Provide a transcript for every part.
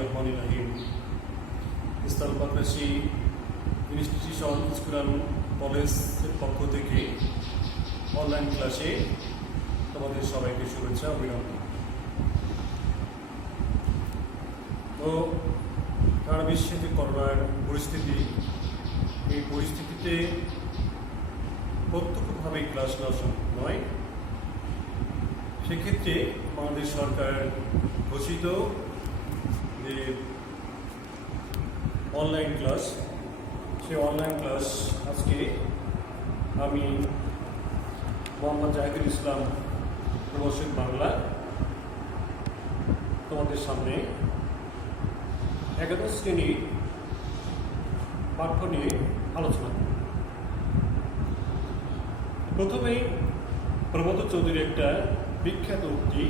রহমানির রহিম। ইসলাম Pakrashi institution school and কলেজের পক্ষ থেকে অনলাইন ক্লাসে তোমাদের সবাইকে শুভেচ্ছা অভিনন্দন। তো সারা বিশ্বে যে করোনার পরিস্থিতি, এই পরিস্থিতিতে প্রত্যক্ষভাবে ক্লাস নেওয়া সম্ভব নয়। সেক্ষেত্রে আমাদের সরকার ঘোষিত যে অনলাইন ক্লাস, সেই অনলাইন ক্লাস আজকে আমি মোহাম্মদ জাহিদুল ইসলাম প্রবাসী বাংলা তোমাদের সামনে একাদশ শ্রেণীর পাঠ্য নিয়ে আলোচনা। প্রথমেই প্রমোদ চৌধুরীর একটা বিখ্যাত উক্তি,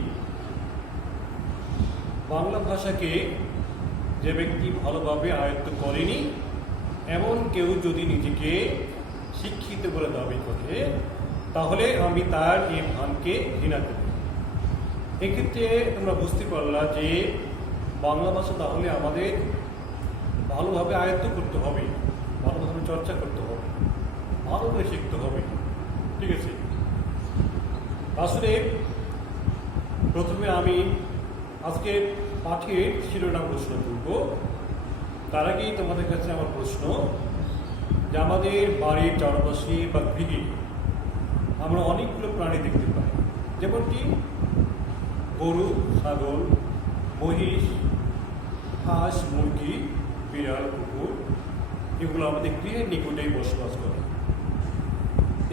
বাংলা ভাষাকে যে ব্যক্তি ভালোভাবে আয়ত্ত করেনি এমন কেউ যদি নিজেকে শিক্ষিত বলে দাবি করে, তাহলে আমি তার এই ভানকে ঘৃণা করি। এক্ষেত্রে তোমরা বুঝতে পারলা যে বাংলা ভাষা তাহলে আমাদের ভালোভাবে আয়ত্ত করতে হবে, ভালোভাবে চর্চা করতে হবে, ভালোভাবে শিখতে হবে। ঠিক আছে, আসলে প্রথমে আমি আজকে পাঠের শিরোনাম প্রশ্ন করব। তার আগেই তোমাদের কাছে আমার প্রশ্ন যে আমাদের বাড়ির চারপাশে বা গৃহে আমরা অনেকগুলো প্রাণী দেখতে পাই, যেমনটি গরু, ছাগল, মহিষ, হাঁস, মুরগি, বিড়াল, কুকুর, এগুলো আমাদের গৃহের নিকটেই বসবাস করে।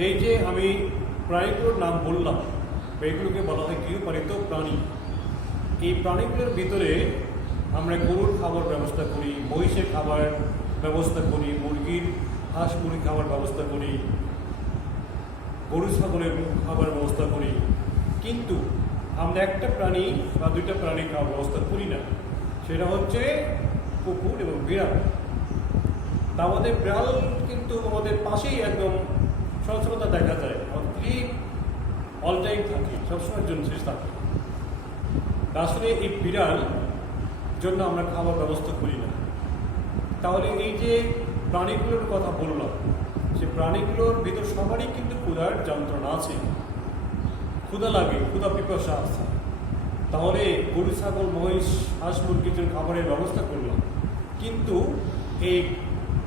এই যে আমি প্রাণীগুলোর নাম বললাম, এগুলোকে বলা হয় গৃহপালিত প্রাণী। এই প্রাণীগুলোর ভিতরে আমরা গরুর খাবার ব্যবস্থা করি, মহিষের খাবার ব্যবস্থা করি, মুরগির, হাঁস, মুরগি খাবার ব্যবস্থা করি, গরু ছাগলের খাবার ব্যবস্থা করি, কিন্তু আমরা একটা প্রাণী বা দুইটা প্রাণীর খাবার ব্যবস্থা করি না, সেটা হচ্ছে কুকুর এবং বিড়াল। তা আমাদের বিড়াল কিন্তু আমাদের পাশেই একদম সচেতনতা দেখা যায়, অল টাইম থাকে, সবসময়ের জন্য শেষ থাকে। আসলে এই বিড়াল জন্য আমরা খাবার ব্যবস্থা করি না। তাহলে এই যে প্রাণীগুলোর কথা বললাম, সে প্রাণীগুলোর ভিতর সবারই কিন্তু ক্ষুধার যন্ত্রণা আছে, ক্ষুধা লাগে, ক্ষুধা পিপাসা আছে। তাহলে গরু, ছাগল, মহিষ, হাঁস, মুরগির জন্য খাবারের ব্যবস্থা করলাম, কিন্তু এই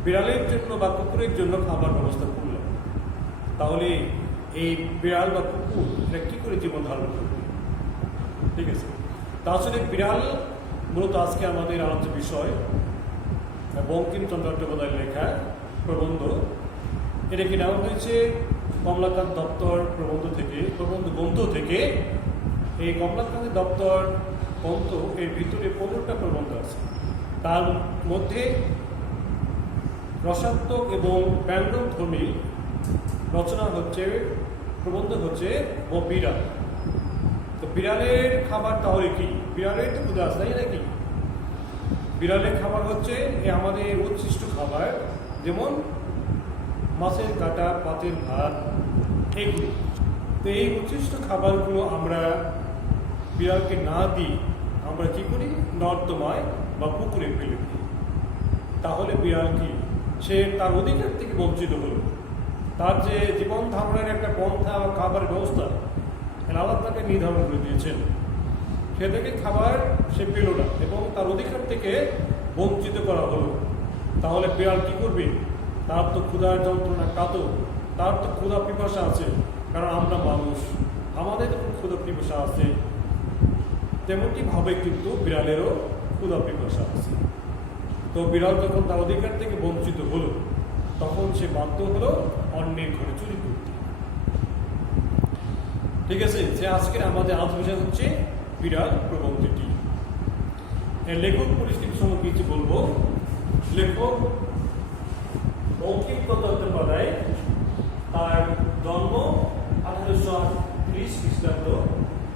বিড়ালের জন্য বা কুকুরের জন্য খাবার ব্যবস্থা করলাম, তাহলে এই বিড়াল বা কুকুর এটা কী করে জীবন ধারণ করবে? ঠিক আছে, তা আসলে বিড়াল মূলত আজকে আমাদের আলোচ্য বিষয়। বঙ্কিমচন্দ্র চট্টোপাধ্যায়ের লেখা প্রবন্ধ, এটা কি নেওয়া হয়েছে কমলাকান্ত দপ্তর প্রবন্ধ গ্রন্থ থেকে। এই কমলাকান্ত দপ্তর গ্রন্থ এর ভিতরে 15টা প্রবন্ধ আছে, তার মধ্যে রসাত্মক এবং ব্যঙ্গধর্মী রচনা হচ্ছে, প্রবন্ধ হচ্ছে ও বিড়াল। তো বিড়ালের খাবার তাহলে কি? বিড়ালের তো ক্ষুধা আছে, তাই নাকি? বিড়ালের খাবার হচ্ছে আমাদের উচ্ছিষ্ট খাবার, যেমন মাছের কাঁটা, পাতের ভাত, এইগুলো। তো এই উচ্ছিষ্ট খাবারগুলো আমরা বিড়ালকে না দিই, আমরা কী করি? নর্দমায় বা পুকুরে ফেলে দিই। তাহলে বিড়াল কি? সে তার অধিকার থেকে বঞ্চিত হলো। তার যে জীবন ধারণের একটা পন্থা বা খাবারের ব্যবস্থা আল্লাহ তাকে নির্ধারণ করে দিয়েছেন, সে থেকে খাবার সে পেল না এবং তার অধিকার থেকে বঞ্চিত করা হলো। তাহলে বিড়াল কী করবে? তার তো ক্ষুধার যন্ত্রণা কাতো, তার তো ক্ষুধা পিপাসা আছে, কারণ আমরা মানুষ, আমাদের যখন ক্ষুধা পিপাসা আছে, তেমনটিভাবে কিন্তু বিড়ালেরও ক্ষুধা পিপাসা আছে। তো বিড়াল যখন তার অধিকার থেকে বঞ্চিত হলো, তখন সে বাধ্য হলো অন্যের ঘরে চুরি করতে। ঠিক আছে, যে আজকের আমাদের আলোচনা হচ্ছে বিড়াল প্রবন্ধটি। এর লেখক পরিস্থিতি সম্পর্কে কিছু বলবো। লেখক বঙ্কিমচন্দ্র চট্টোপাধ্যায়, তার জন্ম 1830 খ্রিস্টাব্দ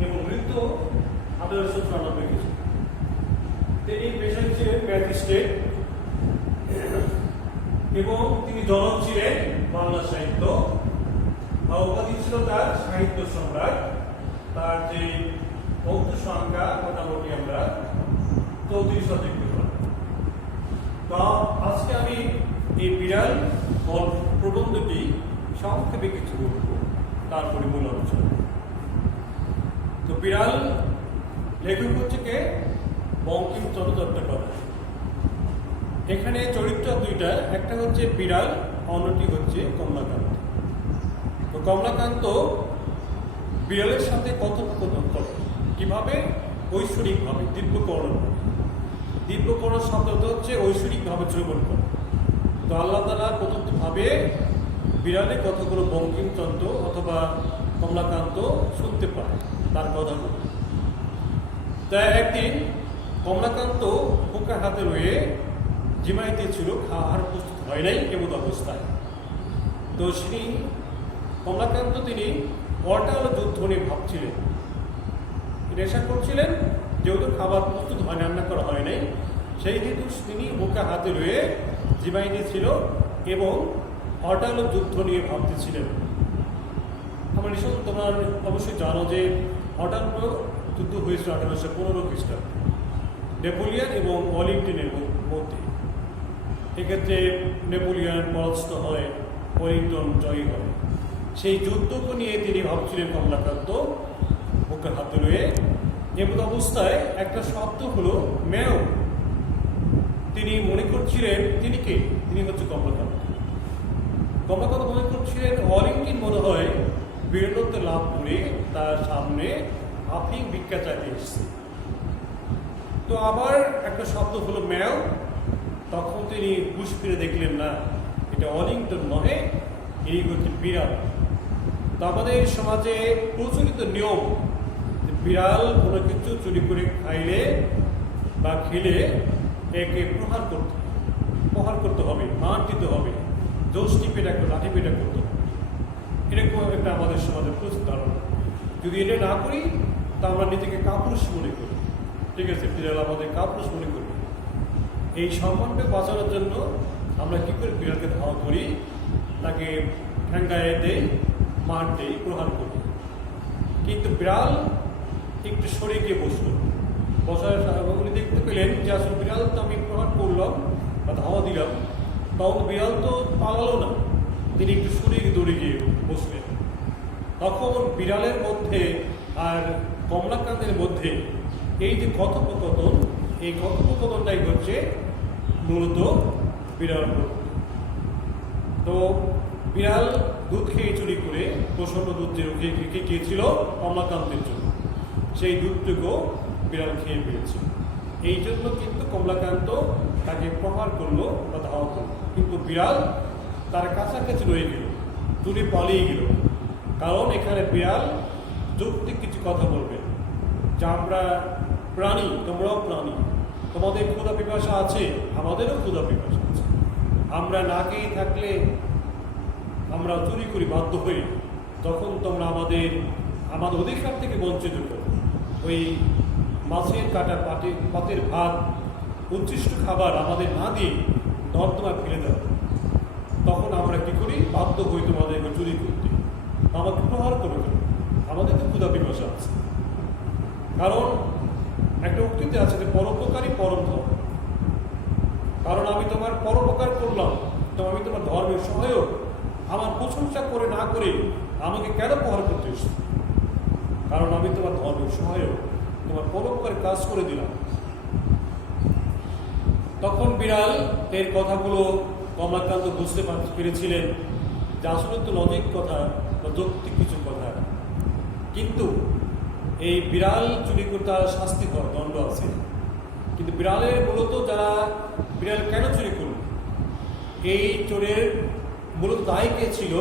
এবং মৃত্যু 1894 খ্রিস্টাব্দ। তিনি পেশায় ছিলেন ম্যাজিস্ট্রেট এবং তিনি জনক ছিলেন বাংলা সাহিত্য। উপাধি ছিল তার সাহিত্য সম্রাট। তার যে বৌদ্ধ সংখ্যা মোটামুটি আমরা 34 শতাংশ বিড়াল প্রবন্ধটি সংক্ষেপে কিছু বলব, তারপরে মূল আলোচনা। তো বিড়াল লেখক হচ্ছে কে? বঙ্কিমচন্দ্র চট্টোপাধ্যায়। এখানে চরিত্র দুইটা, একটা হচ্ছে বিড়াল, অন্যটি হচ্ছে কমলাকান্ত। তো কমলাকান্ত বিড়ালের সাথে কথোপকথন করে কিভাবে? ঐশ্বরিকভাবে, দিব্যকর্ণ। দিব্যকর্ণ শব্দটা হচ্ছে ঐশ্বরিকভাবে শ্রবণ করে। তো আল্লাহ তাআলা প্রথমভাবে বিড়ালের কথাগুলো বঙ্কিমচন্দ্র অথবা কমলাকান্ত শুনতে পায়, তার কথাগুলো। তাই একদিন কমলাকান্ত পোকা হাতে রয়ে জিমাইতে ছিল, খাওয়ার প্রস্তুত হয় নাই এমন অবস্থায়। তো কমলাকান্ত তিনি অটাল যুদ্ধ নিয়ে ভাবছিলেন, নেশা করছিলেন, যেহেতু খাবার প্রস্তুত হয়, রান্না করা হয় নাই, সেই হেতু তিনি বোকা হাতে রয়ে জিমাইতে ছিল এবং অটাল যুদ্ধ নিয়ে ভাবতেছিলেন। আমার নিশ্চয় তোমরা অবশ্যই জানো যে অটাল যুদ্ধ হয়েছিল 1815 খ্রিস্টাব্দে নেপোলিয়ান এবং ওয়েলিংটনের মধ্যে। এক্ষেত্রে নেপোলিয়ান পরাস্ত হয়, ওয়েলিংটন জয়ী হয়। সেই যুদ্ধকে নিয়ে তিনি ভাবছিলেন কমলাকান্ত বুকে হাতে রয়ে। এমন অবস্থায় একটা শব্দ হলো ম্যাও। তিনি মনে করছিলেন তিনি কে? তিনি হচ্ছে কমলাকান্ত। কমলাকান্ত মনে করছিলেন ওয়েলিংটন মনে হয় বীরত্ব লাভ করে তার সামনে আফিং ভিক্ষা চাইতে এসেছে। তো আবার একটা শব্দ হলো ম্যাও। তখন তিনি হুঁশ ফিরে দেখলেন না, এটা ওয়েলিংটন নহে, এই হচ্ছে বিড়াল। তো আমাদের সমাজে প্রচলিত নিয়ম, বিড়াল কোনো কিছু চুরি করে খাইলে বা খেলে একে প্রহার করতে হবে, মার দিতে হবে, জোষ্টি পেটা লাঠি পেটা করতে হবে। এরকম একটা আমাদের সমাজে প্রচুর ধারণা। যদি এটা না করি তা আমরা নিজেকে কাপুরুষ মনে করি। ঠিক আছে, বিড়াল আমাদের কাপুরুষ মনে করি। এই সম্মানকে বাঁচানোর জন্য আমরা কী করে বিড়ালকে ধাওয়া করি, তাকে ঠ্যাঙ্গায় দেই, মার দেই, প্রহার করি। কিন্তু বিড়াল একটু সরে গিয়ে বসার উনি দেখতে পেলেন যে আসলে বিড়াল তো আমি প্রহার করলাম বা ধাওয়া দিলাম, তখন বিড়াল তো পালালো না, তিনি একটু সরে দৌড়ে গিয়ে বসলেন। তখন বিড়ালের মধ্যে আর কমলাকান্তের মধ্যে এই যে কথোপকথন, এই কথোপকথনটাই হচ্ছে মূলত বিড়াল। তো বিড়াল দুধ খেয়ে চুরি করে, প্রসন্ন দুধ যে রেখে গিয়েছিল কমলাকান্তের জন্য, সেই দুধটুকু বিড়াল খেয়ে পেয়েছে। এই জন্য কিন্তু কমলাকান্ত তাকে প্রহার করলো বা ধাওয়া করলো। কিন্তু বিড়াল তার কাছাকাছি রয়ে গেল, দূরে পালিয়ে গেল। কারণ এখানে বিড়াল যৌক্তিক কিছু কথা বলবে যে আমরা প্রাণী, তোমরাও প্রাণী, তোমাদের ক্ষুধা পিপাসা আছে, আমাদেরও ক্ষুধা পিপাসা আছে। আমরা না খেয়ে থাকলে আমরা চুরি করি বাধ্য হই, তখন তোমরা আমাদের অধিকার থেকে বঞ্চিত করো। ওই মাছের কাটা পাতের ভাত, উচ্ছিষ্ট খাবার আমাদের না দিয়ে নর্দমা ফেলে দাও, তখন আমরা কী করি? বাধ্য হই তোমাদেরকে চুরি করতে, আমাকে প্রহার করে দেবো, আমাদের তো ক্ষুধা পিপাসা আছে। কারণ একটা উক্তিতে আছে যে পরোপকারী পরম ধর্ম। কারণ আমি তোমার পরোপকার করলাম, তো আমি তোমার ধর্মের সহায়ক, আমার প্রশংসা করে না করে আমাকে কেন প্রহার করতে এসেছো? কারণ আমি তোমার ধর্মের সহায়ক, তোমার পরোপকারী কাজ করে দিলাম। তখন বিড়াল এর কথাগুলো কমলাকান্ত বুঝতে পেরেছিলেন যে আসলে তো লজিক কথা বা যৌক্তিক কিছু কথা, কিন্তু এই বিড়াল চুরি করতে শাস্তিকর দণ্ড আছে। কিন্তু বিড়ালের মূলত যারা বিড়াল কেন চুরি করল, এই চোরের মূলত দায় কে ছিল?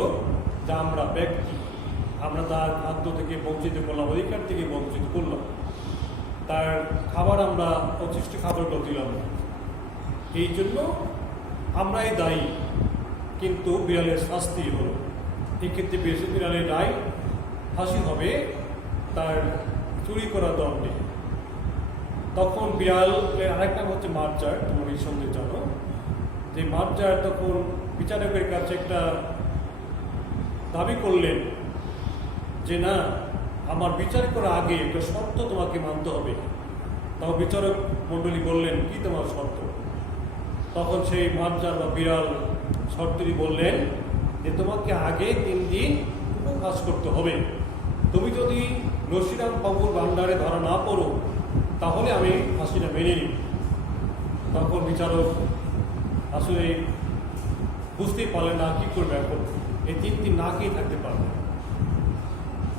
যা আমরা ব্যক্তি, আমরা তার খাদ্য থেকে বঞ্চিত করলাম, অধিকার থেকে বঞ্চিত করলাম, তার খাবার আমরা অতিষ্ঠ খাবারগুলো দিলাম না, এই জন্য আমরাই দায়ী। কিন্তু বিড়ালের শাস্তি হলো, এক্ষেত্রে বেশি বিড়ালের দায় ফাঁসি হবে তার চুরি করা দণ্ডে। তখন বিড়ালের আরেক নাম হচ্ছে মার্জার, তোমার এই সঙ্গে জানো যে মার্জার তখন বিচারকের কাছে একটা দাবি করলেন যে না, আমার বিচার করার আগে একটা শর্ত তোমাকে মানতে হবে। তাও বিচারক মণ্ডলী বললেন কি তোমার শর্ত? তখন সেই মার্জার বা বিড়াল শর্তটি বললেন যে তোমাকে আগে 3 দিন উপবাস করতে হবে। তুমি যদি নসিরাম বাবুর ভান্ডারে ধরা না পড়ো তাহলে আমি ফাঁসিটা মেনে নিই। তখন বিচারক আসলে বুঝতেই পারলেন না কী করবে, এখন এই 3 দিন না খেয়ে থাকতে পারবে।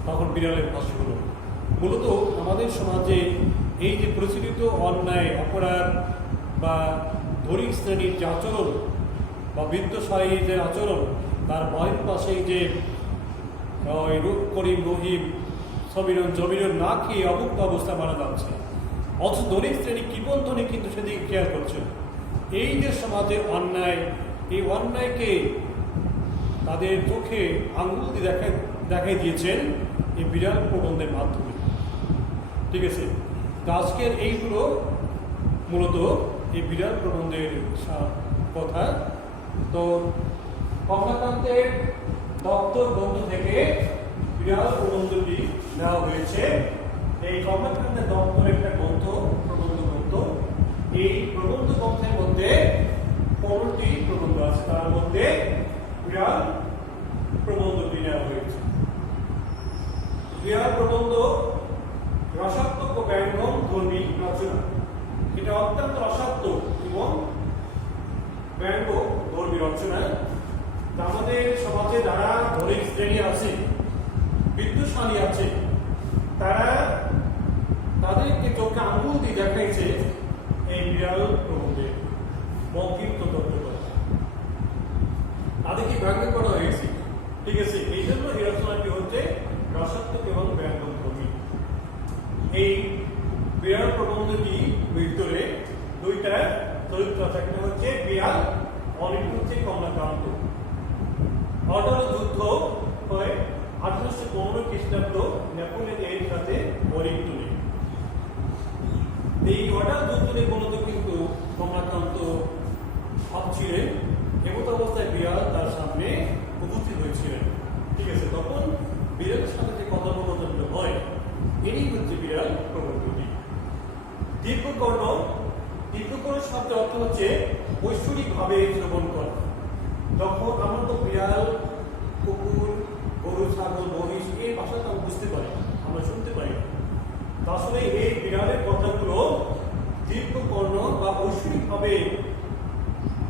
তখন বিড়ালের ফাঁসি হলো। মূলত আমাদের সমাজে এই যে প্রচলিত অন্যায় অপরাধ বা ধনী শ্রেণীর যে আচরণ বা বৃত্তশালীর যে আচরণ, তার বাড়ির পাশেই যে রূপ করিম রহিম সমীরণ জমিরন না খেয়ে অভুক্ত অবস্থা মারা যাচ্ছে, অথচ ধনী শ্রেণী কৃপণ কিন্তু সেদিকে খেয়াল করছে। এই যে সমাজের অন্যায়, এই অন্যায়কে তাদের চোখে আঙুল দিয়ে দেখাই দিয়েছেন এই বিড়াল প্রবন্ধের মাধ্যমে। ঠিক আছে, তো আজকের এইগুলো মূলত এই বিড়াল প্রবন্ধের কথা। তো কমলাকান্তের দপ্তর গ্রন্থ থেকে বিড়াল প্রবন্ধটি নেওয়া হয়েছে। এই কমলাকান্তের দপ্তরের একটা গ্রন্থ, প্রবন্ধ গ্রন্থ। এই প্রবন্ধ গ্রন্থের মধ্যে 15টি প্রবন্ধ আছে, তার মধ্যে বিড়াল প্রবন্ধটি নেওয়া হয়েছে। বিড়াল প্রবন্ধ রসাত্মক ও ব্যঙ্গম ধর্মী রচনা। এটা অত্যন্ত রসাত্মক এবং ব্যঙ্গ ধর্মী রচনা। আমাদের সমাজে যারা ধনী শ্রেণী আছে, বিদ্যুৎশালী আছে, তারা তাদেরকে চোখে আঙুল দিয়ে দেখাইছে এই বিড়াল প্রবন্ধে বঙ্কিমচন্দ্র চট্টোপাধ্যায়। তাদেরকে ব্যঙ্গ করা হয়েছে। ঠিক আছে, এই জন্য এই রচনাটি হচ্ছে রসাত্মক এবং ব্যঙ্গধর্মী। এই বিড়াল প্রবন্ধটি ভিতরে 2টা চরিত্র আছে, একটা হচ্ছে বিড়াল, অনেক হচ্ছে কমলাকান্ত। অটালো যুদ্ধ হয় 1815 খ্রিস্টাব্দ নেপোলিয়নের সাথে ওয়েলিংটনে। এই অটাল যুদ্ধে মূলত কিন্তু কমলাকান্ত ভাবছিলেন, এমত অবস্থায় বিড়াল তার সামনে উপস্থিত হয়েছিলেন। ঠিক আছে, তখন বিড়ালের সাথে যে কথোপকথন হয়, এটি হচ্ছে বিড়াল প্রবন্ধটি। দীর্ঘকর্ণ, দীর্ঘকর্ণ শব্দের অর্থ হচ্ছে ঐশ্বরিকভাবে শ্রবণ করা। যখন আমরা তো বিড়াল, কুকুর, গরু, ছাগল, মহিষ এই ভাষাটা আমরা বুঝতে পারি, আমরা শুনতে পারি। আসলে এই বিড়ালের কথাগুলো দীর্ঘকর্ণ বা ঐশ্বরিকভাবে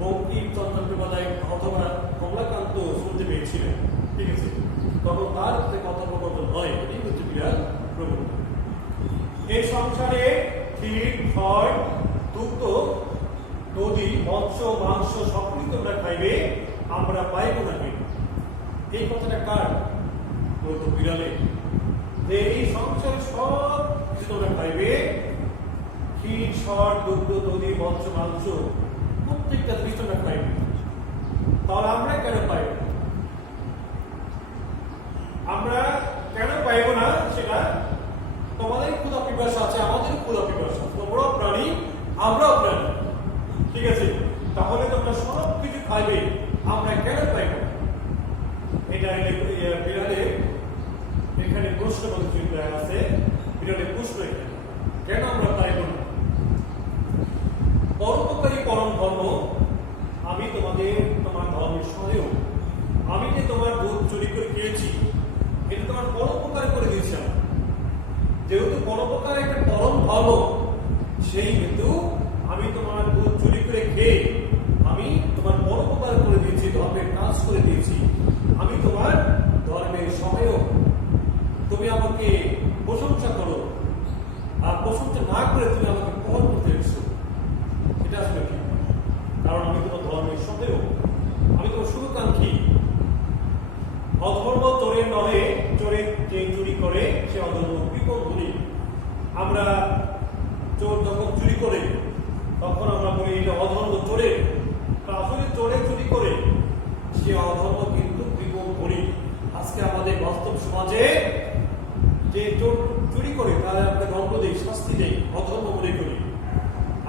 বঙ্কিমচন্দ্র চট্টোপাধ্যায় অথবা কমলাকান্ত শুনতে পেয়েছিলেন। ঠিক আছে, তখন তার যে কথোপকথন হয়, এটি হচ্ছে বিড়াল প্রবন্ধ। এই সংসারে ক্ষীর, ফল, দুগ্ধ, দধি, মৎস্য, মাংস সবই তোমরা খাইবে, আমরা পাইব নাকি। এই কথাটা কার? বলতো বিড়ালে। এই সংসারে সব কিছু তোমরা খাইবে, ক্ষীর, ফল, দুগ্ধ, দধি, মৎস্য, মাংস প্রত্যেকটা জিনিস তোমরা খাইবে, তাহলে আমরা কেন পাইব? আমরা কেন পাইব না সেটা, তোমাদের ক্ষুধা পিপাসা আছে, আমাদের ক্ষুধা পিপাসা, তোমরাও প্রাণী, আমরাও প্রাণী। ঠিক আছে, তাহলে তোমরা সব কিছু খাইবে, আমরা কেন পাইব? এটা বিড়ালে এখানে প্রশ্ন চিন্তা আছে, বিড়ালে প্রশ্ন এখানে কেন আমরা পাইব না। পরোপকারী পরম ধর্ম, আমি তোমার ধর্মের সহায়ক। আমি যে তোমার দুধ চুরি করে খেয়েছি, এটা তোমার পরোপকার করে দিয়েছিলাম। যেহেতু পরোপকার একটা পরম ধর্ম, সেই হেতু আমি তোমার দুধ চুরি করে খেয়ে আমি তোমার পরোপকার করে দিয়েছি, ধর্মের কাজ করে দিয়েছি। আমি তোমার ধর্মের সহায়ক। তুমি আমাকে প্রশংসা করো, আর প্রশংসা না করে তুমি আমাকে প্রহর করতে এসছো, এটা আসলে ঠিক। কারণ আমি তোমার ধর্মের সহায়ক, আমি তোমার শুভকাঙ্ক্ষী। অধর্ম চোরের নহে, চোরে যে চুরি করে সে অধর্ম কৃপণ ধনী। আমরা চোর যখন চুরি করে তখন আমরা বলি এটা অধর্ম চোরের, আসলে চোরে চুরি করে সে অধর্ম কিন্তু কৃপণ ধনী। আজকে আমাদের বাস্তব সমাজে যে চোর চুরি করে তারা আমরা দণ্ড দেই, শাস্তি দেই, অধর্ম মনে করি।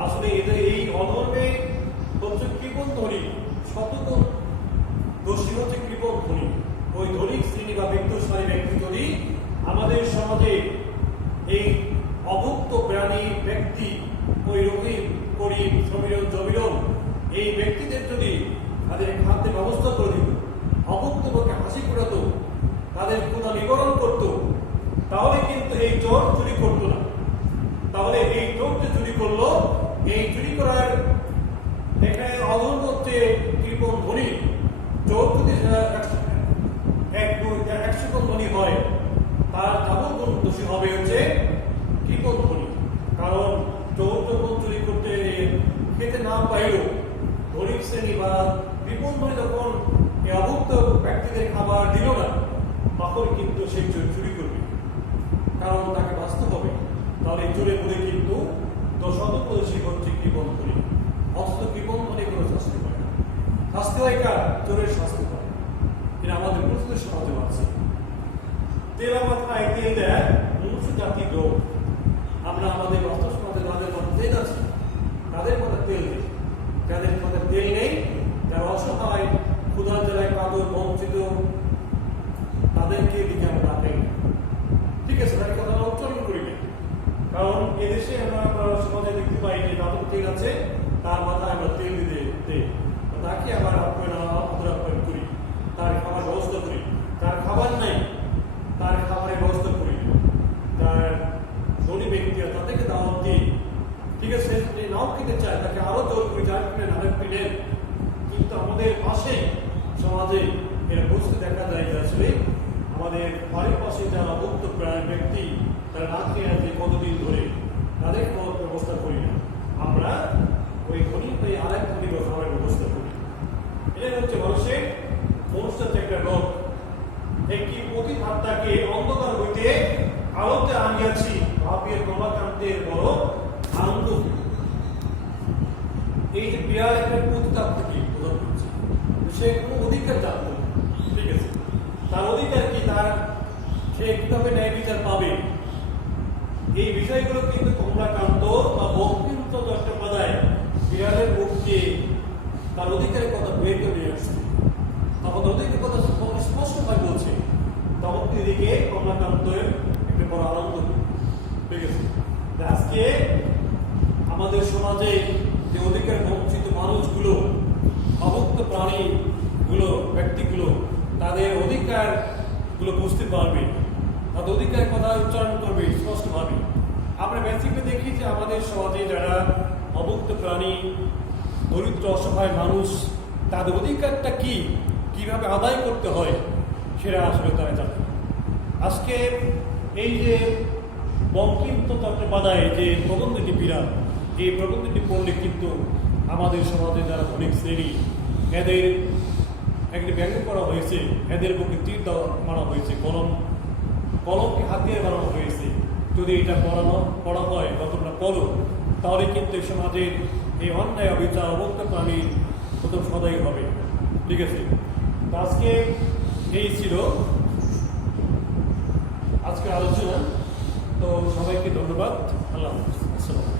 আসলে এদের এই অধর্মে হচ্ছে কৃপণ ধনী, শতগুণ দোষী হচ্ছে কৃপণ ধনী। ওই ধনী শ্রেণী বা বিত্তশালী ব্যক্তি যদি আমাদের সমাজে এই অভুক্ত প্রাণী ব্যক্তি, ওই রহিম, করিম, সমীরণ, জমিরন এই ব্যক্তিদের যদি তাদের খাদ্যের ব্যবস্থা করে দিত, অভুক্তভোগকে হাসি কুড়াতো, তাদের ক্ষুধা নিবারণ করত, তাহলে কিন্তু এই চোর চুরি করতো না। তাহলে এই চোর যে চুরি করলো, এই চুরি করার এখানে অধর্ম হচ্ছে কৃপণ ধনী। চোর যদি 100 গুণ ধনী হয়, তার ডাবল গুণ দোষী হবে হচ্ছে কৃপণ ধনী। কারণ চোর যখন চুরি করতে খেতে না পাইল, ধনী শ্রেণী বা কৃপণ ধনী যখন এই অভুক্ত ব্যক্তিদের খাবার দিল না, তখন কিন্তু সেই চোর চুরি করবে, কারণ তাকে বাঁচতে হবে। তাহলে চোরে বলে কিন্তু শতপ্রদোষী হচ্ছে কৃপণ ধনী। অথচ কৃপণ ধনী কোনো শাস্তি হয় না, শাস্তি হয় কার? চোরের শাস্তি হয়। এটা আমাদের প্রস্তুত সমাজে আছে। তেলা মাথায় তেল দেয় মনুষ্য জাতির রোগ। আমরা আমাদের বাস্তব সমাজে যাদের মধ্যে তেল আছে, তাদের মধ্যে তেল নেই। যাদের মধ্যে তেল নেই, যারা অসহায়, ক্ষুধার জেলায় কাদর বঞ্চিত, তাদেরকে দিকে আমরা ডাকাই না। ঠিক আছে, তার কথা আমরা উচ্চারণ করি না। কারণ এদেশে আমরা সমাজে দেখতে পাই যে কাদর তেল আছে, তার মাথায় আমরা তেল দিতে দেই, তাকে আবার আপ্যায়ন করি, তার খাবার ব্যবস্থা করি। তার খাবার নাই, তার খাবারের ব্যবস্থা করি। তার ধনী ব্যক্তি তাদেরকে দাওয়াত দিই। ঠিক আছে, যদি নাও খেতে চায় তাকে আরো জোর করি, যার কিনেন আরেক কিনেন। কিন্তু আমাদের পাশেই সমাজে এর বুঝতে দেখা যায় যে আসলে আমাদের বাড়ির পাশে যারা অভুক্ত ব্যক্তি, তারা না খেয়ে আছে কতদিন ধরে, তাদের কোনো ব্যবস্থা করি না। আমরা ওই ধনী পেয়ে আরেক ধনী খাবারের ব্যবস্থা করি। এটাই হচ্ছে মানুষের মনুষ্যত্বের একটা রোগ। একটি পতিত আত্মাকে অন্ধকার হইতে আলোতে আনিয়াছি, ভাবিয়ে কমলাকান্তের বড় আনন্দ। এই যে বিড়াল একটা পতিত আত্মাকে প্রদান করছে, সে কোনো অধিকার জানতো না। ঠিক আছে, তার অধিকার কি? তার সে কিভাবে ন্যায় বিচার পাবে, এই বিষয়গুলো কিন্তু কমলাকান্ত বা বঙ্কিমচন্দ্র চট্টোপাধ্যায় বিড়ালের মুখকে তার অধিকারের কথা বের করে নিয়ে আসছে। তখন অধিকারের কথা স্পষ্টভাবে বলছে, তখন এদিকে কমলাকান্তের একটা বড় আনন্দ। ঠিক আছে, আজকে আমাদের সমাজে যে অধিকার বঞ্চিত মানুষগুলো, অভুক্ত প্রাণীগুলো, ব্যক্তিগুলো, তাদের অধিকার গুলো বুঝতে পারবে, তাদের অধিকারের কথা উচ্চারণ করবে স্পষ্টভাবে। আমরা বেসিকলি দেখি যে আমাদের সমাজে যারা অভুক্ত প্রাণী, দরিদ্র অসহায় মানুষ, তাদের অধিকারটা কি, কিভাবে আদায় করতে হয়, সেটা আসলে তারা জানে। আজকে এই যে বঙ্কিমচন্দ্র চট্টোপাধ্যায় যে প্রবন্ধটি বিরাট, এই প্রবন্ধটি পড়লে কিন্তু আমাদের সমাজে যারা ধনিক শ্রেণী, এদের একটি ব্যঙ্গ করা হয়েছে, এদের বুকে তীর মারা হয়েছে, কলমকে হাতিয়ার বানানো হয়েছে। যদি এটা পড়া হয় বা তোমরা পড়ো, তাহলে কিন্তু সমাজের এই অন্যায় অবিচার অবক্ত প্রাণী প্রথম সদাই হবে। ঠিক আছে, আজকে এই ছিল আজকের আলোচনা। তো সবাইকে ধন্যবাদ। আল্লাহ হাফেজ। আসসালাম।